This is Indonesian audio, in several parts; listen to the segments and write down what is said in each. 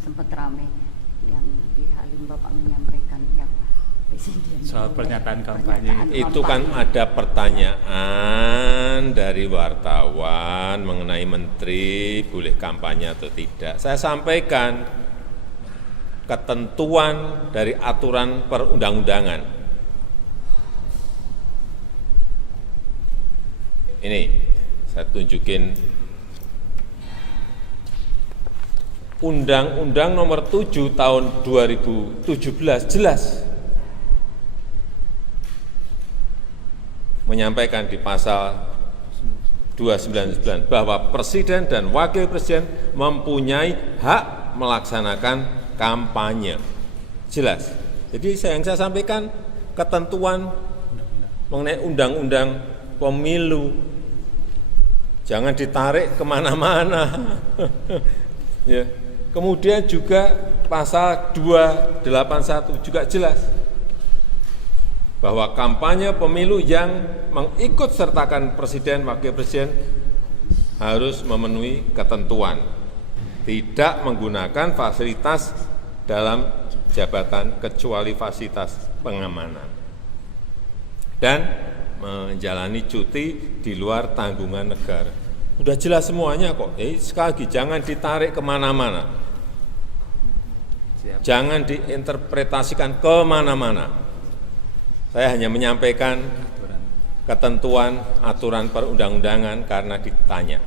sempat ramai yang di Halim Bapak menyampaikan yang Presiden soal pernyataan kampanye. Itu kan ada pertanyaan dari wartawan mengenai menteri boleh kampanye atau tidak. Saya sampaikan ketentuan dari aturan perundang-undangan. Ini saya tunjukin Undang-Undang Nomor 7 Tahun 2017 jelas menyampaikan di pasal 299 bahwa presiden dan wakil presiden mempunyai hak melaksanakan kampanye. Jelas. Jadi yang saya sampaikan ketentuan mengenai undang-undang pemilu. Jangan ditarik kemana-mana. Ya. Kemudian juga pasal 281 juga jelas bahwa kampanye pemilu yang mengikut sertakan presiden, wakil presiden harus memenuhi ketentuan, tidak menggunakan fasilitas dalam jabatan kecuali fasilitas pengamanan, dan menjalani cuti di luar tanggungan negara. Udah jelas semuanya kok. Sekali lagi, jangan ditarik kemana-mana. Jangan diinterpretasikan kemana-mana. Saya hanya menyampaikan ketentuan aturan perundang-undangan karena ditanya.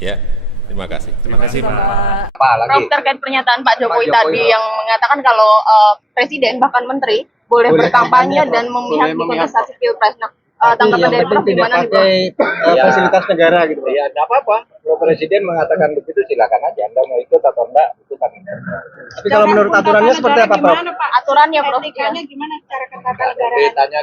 Ya, terima kasih. Terima kasih Pak. Prof, terkait pernyataan Pak Jokowi tadi yang mengatakan kalau presiden bahkan menteri boleh berkampanye dan memihak di kontestasi pilpres. Tanggapan dari Prof gimana nih Prof? Fasilitas negara gitu. Ya, enggak apa-apa. Kalau presiden mengatakan begitu silakan aja. Anda mau ikut atau enggak itu kan. Tapi kalau menurut aturannya seperti apa, Prof? Aturannya Prof Etikanya gimana cara ketatanegaraan? Tanya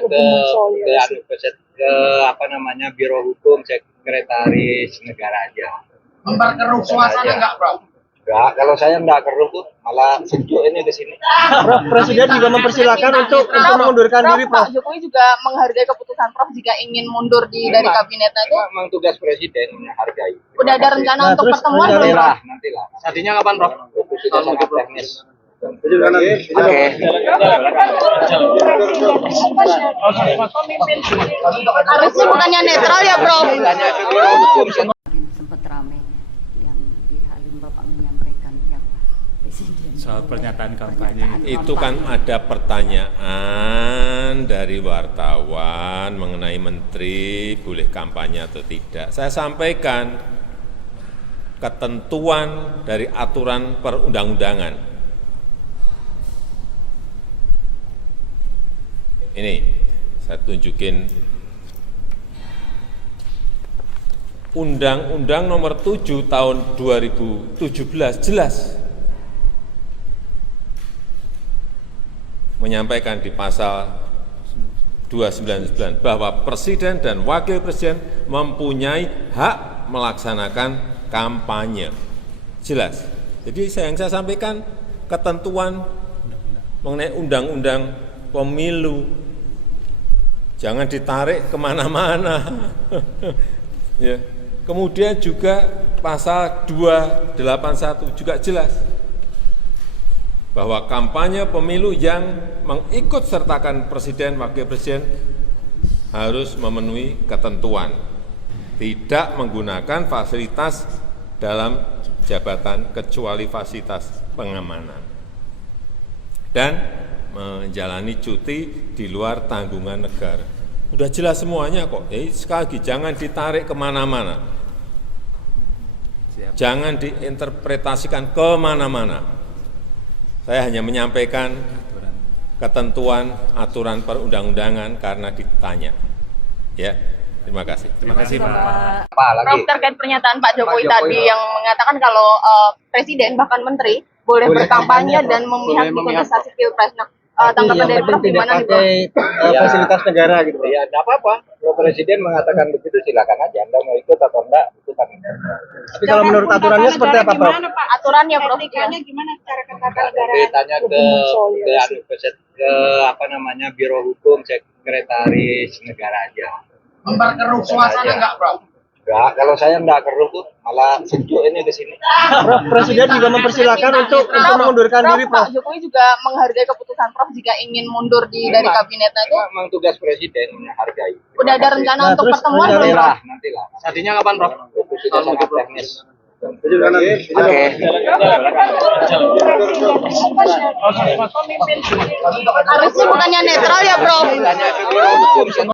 ke apa namanya Biro Hukum Sekretaris Negara aja. Memperkeruh suasana enggak, Prof? Enggak, kalau saya enggak keruh tuh malah sejuk ini ke sini. Prof, Presiden juga mempersilakan untuk mengundurkan diri, Prof. Pak Jokowi juga menghargai keputusan Prof jika ingin mundur dari kabinetnya itu. Memang tugas presiden menghargai. Udah ada rencana untuk pertemuan belum? Nantilah. Tadinya kapan, Prof? Itu sudah sangat teknis. Harusnya bukannya netral ya, Prof? sempat ramai yang di Halim Bapak menyampaikan yang Presiden Soal pernyataan kampanye. Itu kan ada pertanyaan dari wartawan mengenai menteri boleh kampanye atau tidak. Saya sampaikan ketentuan dari aturan perundang-undangan. Ini saya tunjukin Undang-Undang Nomor 7 Tahun 2017 jelas menyampaikan di pasal 299 bahwa presiden dan wakil presiden mempunyai hak melaksanakan kampanye. Jelas. Jadi yang saya sampaikan ketentuan mengenai undang-undang pemilu. Jangan ditarik kemana-mana. Ya. Kemudian juga pasal 281 juga jelas bahwa kampanye pemilu yang mengikut sertakan presiden, wakil presiden harus memenuhi ketentuan, tidak menggunakan fasilitas dalam jabatan kecuali fasilitas pengamanan, dan menjalani cuti di luar tanggungan negara. Udah jelas semuanya kok. Sekali lagi, jangan ditarik kemana-mana. Jangan diinterpretasikan kemana-mana. Saya hanya menyampaikan ketentuan aturan perundang-undangan karena ditanya. Ya, terima kasih. Terima kasih Pak. Prof, terkait pernyataan Pak Jokowi tadi yang mengatakan kalau presiden bahkan menteri boleh berkampanye dan memihak di kontestasi pilpres. Tanggapan dari Prof gimana nih Prof? Fasilitas negara gitu. Ya, enggak apa-apa. Kalau presiden mengatakan begitu silakan aja. Anda mau ikut atau enggak itu kan. Tapi kalau menurut aturannya seperti apa, Prof? Aturannya Prof. Etikanya gimana cara ketatanegaraan? Tanya ke apa namanya Biro Hukum Sekretaris Negara aja. Memperkeruh suasana enggak, Prof? Enggak, kalau saya enggak keruh tuh malah sejuk ini ke sini. Prof, Presiden juga mempersilahkan untuk mengundurkan diri, Prof. Pak Jokowi juga menghargai keputusan Prof jika ingin mundur dari kabinetnya itu. Memang tugas presiden menghargai. Udah ada rencana Nah, untuk terus pertemuan belum, rencana- Prof? Nantilah. Artinya kapan, Prof? Itu sudah sangat teknis. Harusnya bukannya netral ya, Prof?